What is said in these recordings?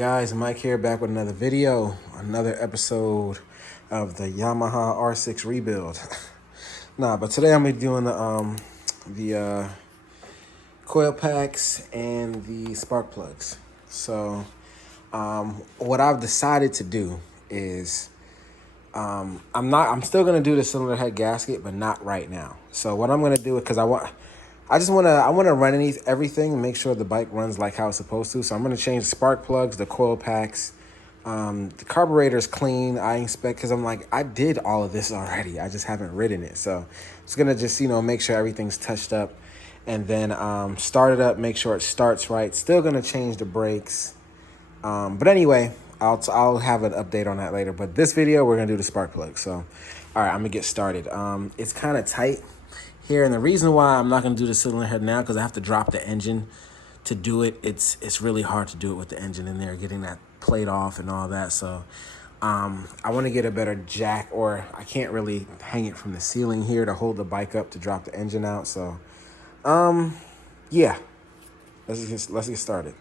Guys, Mike here, back with another video, another episode of the Yamaha R6 Rebuild. But today I'm gonna be doing the coil packs and the spark plugs. So what I've decided to do is I'm still gonna do the cylinder head gasket, but not right now. So what I'm gonna do is, because I want to run everything and make sure the bike runs like how it's supposed to. So I'm gonna change the spark plugs, the coil packs. The carburetor is clean. I inspect, because I'm like, I did all of this already. I just haven't ridden it. So it's gonna just, make sure everything's touched up, and then start it up, make sure it starts right. Still gonna change the brakes. But anyway, I'll have an update on that later. But this video, we're gonna do the spark plug. So, all right, I'm gonna get started. It's kind of tight here, and the reason why I'm not gonna do the cylinder head now, because I have to drop the engine to do it. It's really hard to do it with the engine in there, getting that plate off and all that. So I want to get a better jack, or I can't really hang it from the ceiling here to hold the bike up to drop the engine out. So yeah, let's get started.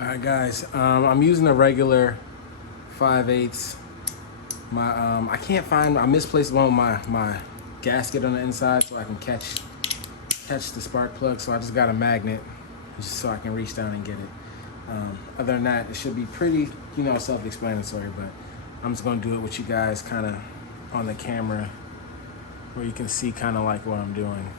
All right, guys, I'm using a regular 5/8. I misplaced one with my gasket on the inside, so I can catch the spark plug. So I just got a magnet just so I can reach down and get it. Other than that, it should be pretty, self-explanatory, but I'm just gonna do it with you guys kind of on the camera, where you can see kind of like what I'm doing.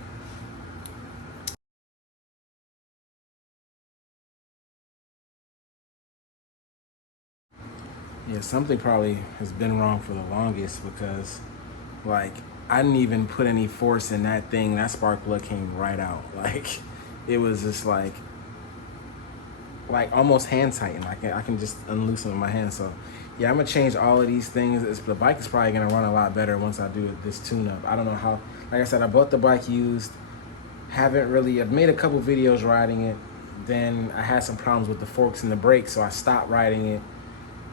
Yeah, something probably has been wrong for the longest, because like I didn't even put any force in that thing. That spark plug came right out. Like it was just like almost hand tighten. I can just unloosen with my hand. So yeah, I'm gonna change all of these things. The bike is probably gonna run a lot better once I do this tune up. I don't know how. Like I said, I bought the bike used. I've made a couple videos riding it. Then I had some problems with the forks and the brakes, so I stopped riding it,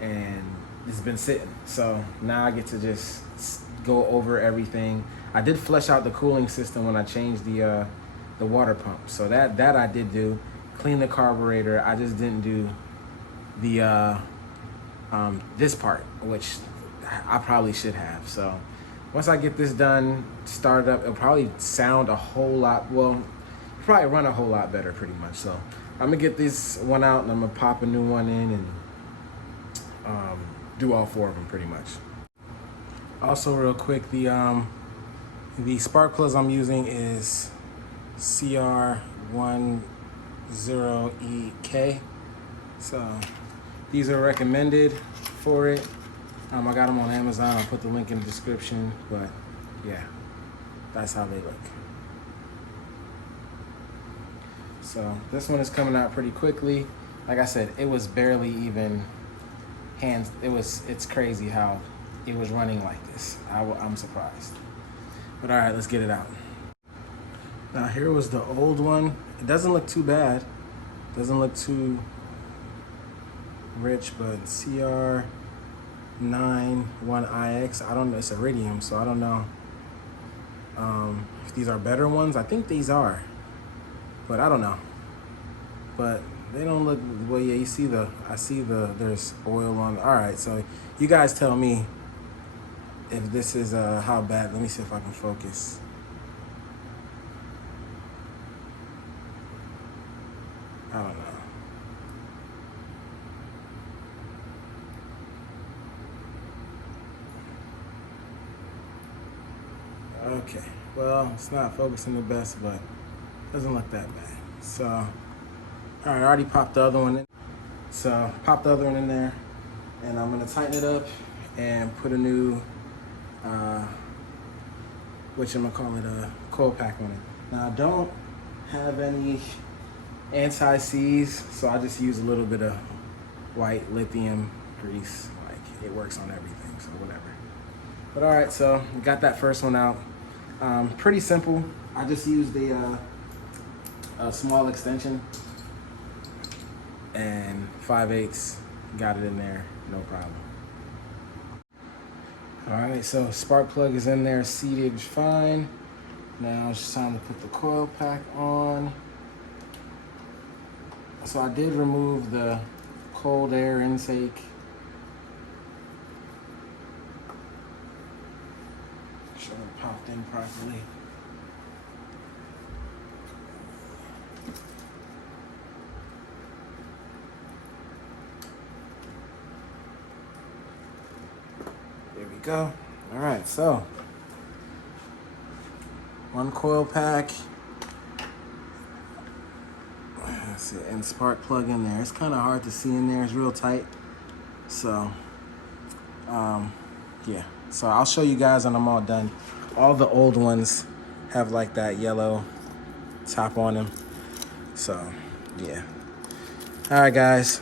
and it's been sitting. So now I get to just go over everything. I did flush out the cooling system when I changed the water pump. So that I did do. Clean the carburetor. I just didn't do the this part, which I probably should have. So once I get this done, start up, it'll probably sound a whole lot, probably run a whole lot better pretty much. So I'm gonna get this one out, and I'm gonna pop a new one in, and do all four of them pretty much. Also, real quick, the spark plugs I'm using is CR10EK. So these are recommended for it. I got them on Amazon. I'll put the link in the description. But yeah, that's how they look. So this one is coming out pretty quickly. Like I said, it was barely even hands. It's crazy how it was running like this. I'm surprised. But all right, let's get it out. Now here was the old one. It doesn't look too bad. Doesn't look too rich, but CR91IX. I don't know. It's iridium, so I don't know if these are better ones. I think these are, but I don't know. But they don't look, well, yeah, I see there's oil on. All right, so you guys tell me if this is how bad. Let me see if I can focus. I don't know. Okay, well, it's not focusing the best, but it doesn't look that bad. So, all right, I already popped the other one in. So, pop the other one in there, and I'm gonna tighten it up and put a new, coil pack on it. Now, I don't have any anti-seize, so I just use a little bit of white lithium grease. Like, it works on everything, so whatever. But all right, so we got that first one out. Pretty simple. I just used a small extension and 5/8, got it in there, no problem. All right, so spark plug is in there, seated fine. Now it's just time to put the coil pack on. So I did remove the cold air intake. Make sure it popped in properly. There we go. All right, so one coil pack. Let's see, and spark plug in there. It's kind of hard to see in there. It's real tight. So, yeah. So I'll show you guys when I'm all done. All the old ones have like that yellow top on them. So, yeah. All right, guys.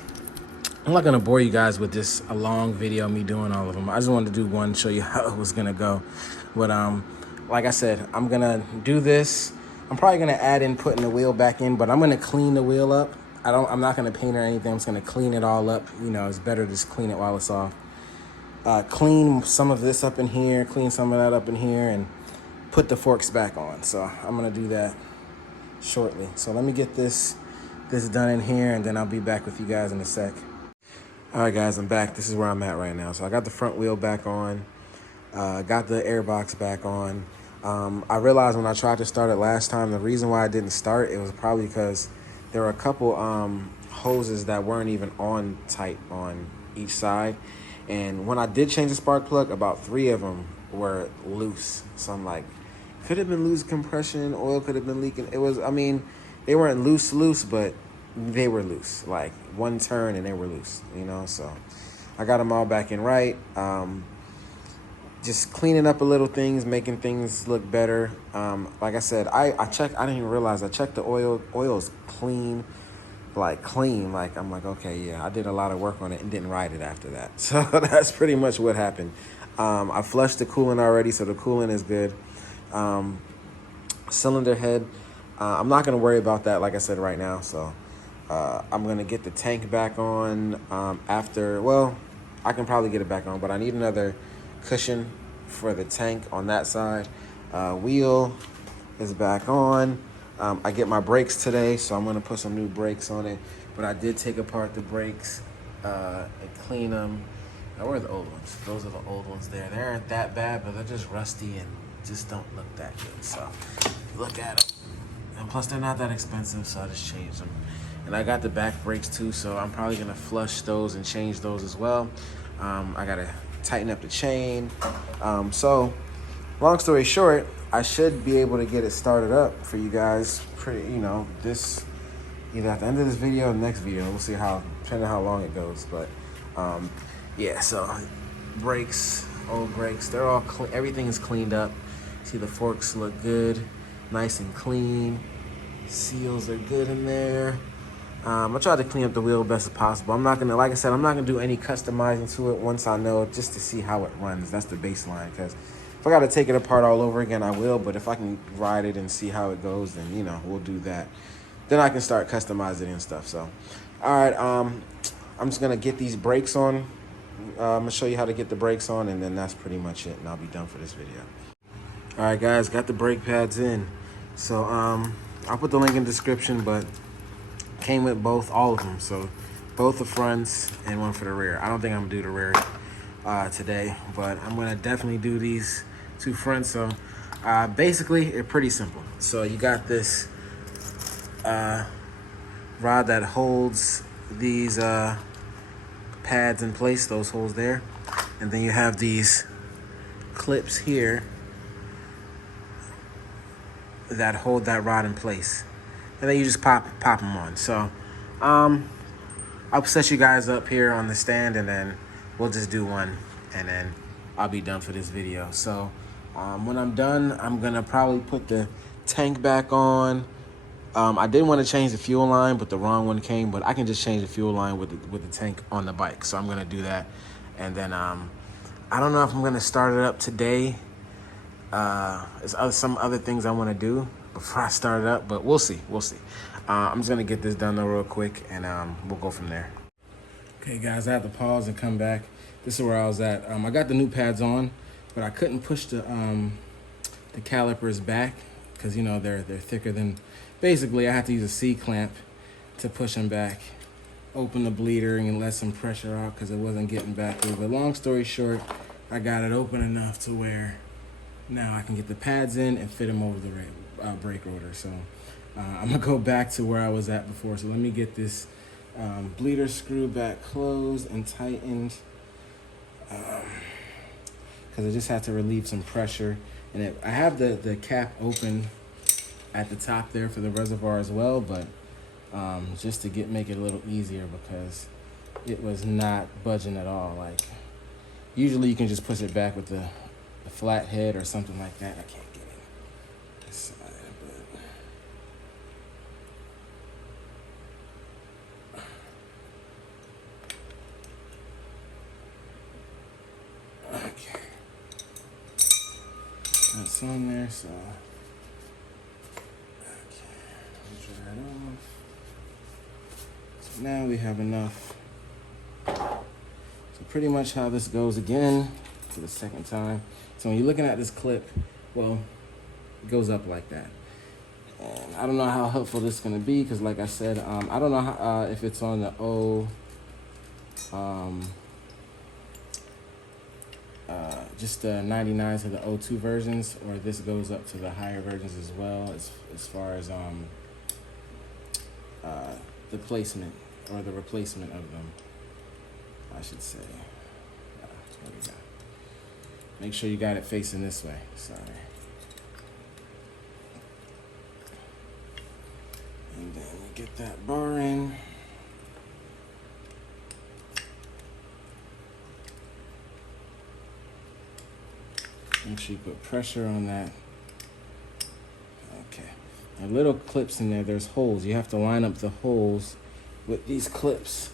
I'm not gonna bore you guys with just a long video of me doing all of them. I just wanted to do one, show you how it was gonna go. But like I said, I'm gonna do this. I'm probably gonna add in putting the wheel back in, but I'm gonna clean the wheel up. I'm not gonna paint or anything. I'm just gonna clean it all up. You know, it's better to just clean it while it's off. Clean some of this up in here, clean some of that up in here, and put the forks back on. So I'm gonna do that shortly. So let me get this done in here, and then I'll be back with you guys in a sec. All right, guys, I'm back. This is where I'm at right now. So I got the front wheel back on, got the air box back on. I realized when I tried to start it last time, the reason why I didn't start, it was probably because there were a couple hoses that weren't even on tight on each side. And when I did change the spark plug, about 3 of them were loose. So I'm like, could have been loose compression, oil could have been leaking. It was, I mean, they weren't loose, but they were loose. Like one turn and they were loose, you know? So I got them all back in right. Just cleaning up a little things, making things look better. Like I said, I checked, I didn't even realize, I checked the oil. Oil's clean. Like I'm like, okay, yeah, I did a lot of work on it and didn't ride it after that. So that's pretty much what happened. I flushed the coolant already, so the coolant is good. Cylinder head, I'm not gonna worry about that, like I said, right now. So I'm gonna get the tank back on after, well, I can probably get it back on, but I need another cushion for the tank on that side. Wheel is back on. I get my brakes today, so I'm gonna put some new brakes on it. But I did take apart the brakes and clean them. Now, where are the old ones? Those are the old ones there. They aren't that bad, but they're just rusty and just don't look that good. So look at them. And plus, they're not that expensive, so I just changed them. And I got the back brakes too, so I'm probably gonna flush those and change those as well. I gotta tighten up the chain. So long story short, I should be able to get it started up for you guys pretty, you know, this, either at the end of this video or the next video. We'll see how, depending on how long it goes. But yeah, so brakes, old brakes, they're all clean. Everything is cleaned up. See, the forks look good, nice and clean. Seals are good in there. I tried to clean up the wheel best as possible. I'm not gonna, like I said, I'm not gonna do any customizing to it once I know, just to see how it runs. That's the baseline, because if I gotta take it apart all over again, I will. But if I can ride it and see how it goes, then, you know, we'll do that. Then I can start customizing and stuff. So, all right, I'm just gonna get these brakes on. I'm gonna show you how to get the brakes on, and then that's pretty much it, and I'll be done for this video. All right, guys, got the brake pads in. So I'll put the link in the description, but came with both, all of them. So both the fronts and one for the rear. I don't think I'm gonna do the rear today, but I'm gonna definitely do these 2 fronts. So basically, it's pretty simple. So you got this rod that holds these pads in place, those holes there, and then you have these clips here that hold that rod in place, and then you just pop them on. So I'll set you guys up here on the stand, and then we'll just do one, and then I'll be done for this video. So when I'm done, I'm gonna probably put the tank back on. I didn't want to change the fuel line, but the wrong one came. But I can just change the fuel line with the tank on the bike. So I'm gonna do that, and then I don't know if I'm gonna start it up today. There's some other things I want to do before I start it up, but we'll see. I'm just gonna get this done though real quick, and we'll go from there. Okay, guys, I have to pause and come back. This is where I was at. I got the new pads on. but I couldn't push the calipers back because, you know, they're thicker than, basically I had to use a C-clamp to push them back, open the bleeder and let some pressure out because it wasn't getting back through. But long story short, I got it open enough to where now I can get the pads in and fit them over the brake rotor. So I'm gonna go back to where I was at before. So let me get this bleeder screw back closed and tightened, because I just had to relieve some pressure. And I have the cap open at the top there for the reservoir as well, but just to make it a little easier because it was not budging at all. Like, usually you can just push it back with the flat head or something like that. I can't get it this side, but okay, that's on there. So okay, dry it off. So now we have enough. So pretty much how this goes again for the second time. So when you're looking at this clip, well, it goes up like that. And I don't know how helpful this is going to be because, like I said, I don't know how, if it's on the just the 99s or the 02 versions, or this goes up to the higher versions as well, as far as the placement or the replacement of them, I should say. There we go. Make sure you got it facing this way. Sorry. And then you get that bar in. Make sure you put pressure on that. Okay. Now, little clips in there, there's holes. You have to line up the holes with these clips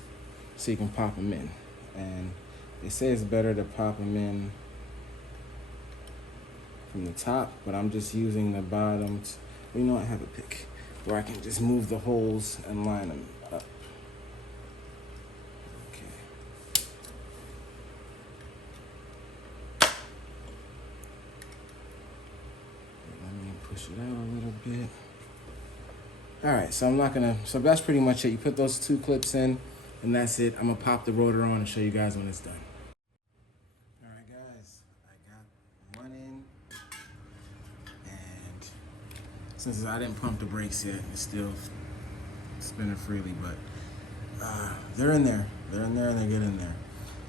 so you can pop them in. And they say it's better to pop them in from the top, but I'm just using the bottom. You know, I have a pick where I can just move the holes and line them up. Okay. Let me push it out a little bit. All right, so I'm not gonna, so that's pretty much it. You put those two clips in and that's it. I'm gonna pop the rotor on and show you guys when it's done. All right, guys, I got one in. And since I didn't pump the brakes yet, it's still spinning freely, but they're in there. They're in there and they get in there.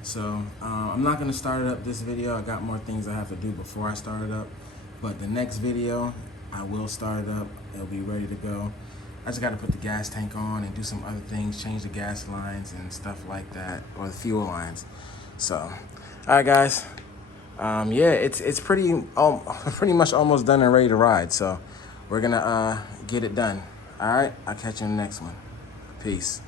So I'm not gonna start it up this video. I got more things I have to do before I start it up. But the next video, I will start it up. It'll be ready to go. I just gotta put the gas tank on and do some other things, change the gas lines and stuff like that, or the fuel lines. So, all right, guys. Yeah, it's pretty much almost done and ready to ride. So we're gonna get it done. All right, I'll catch you in the next one. Peace.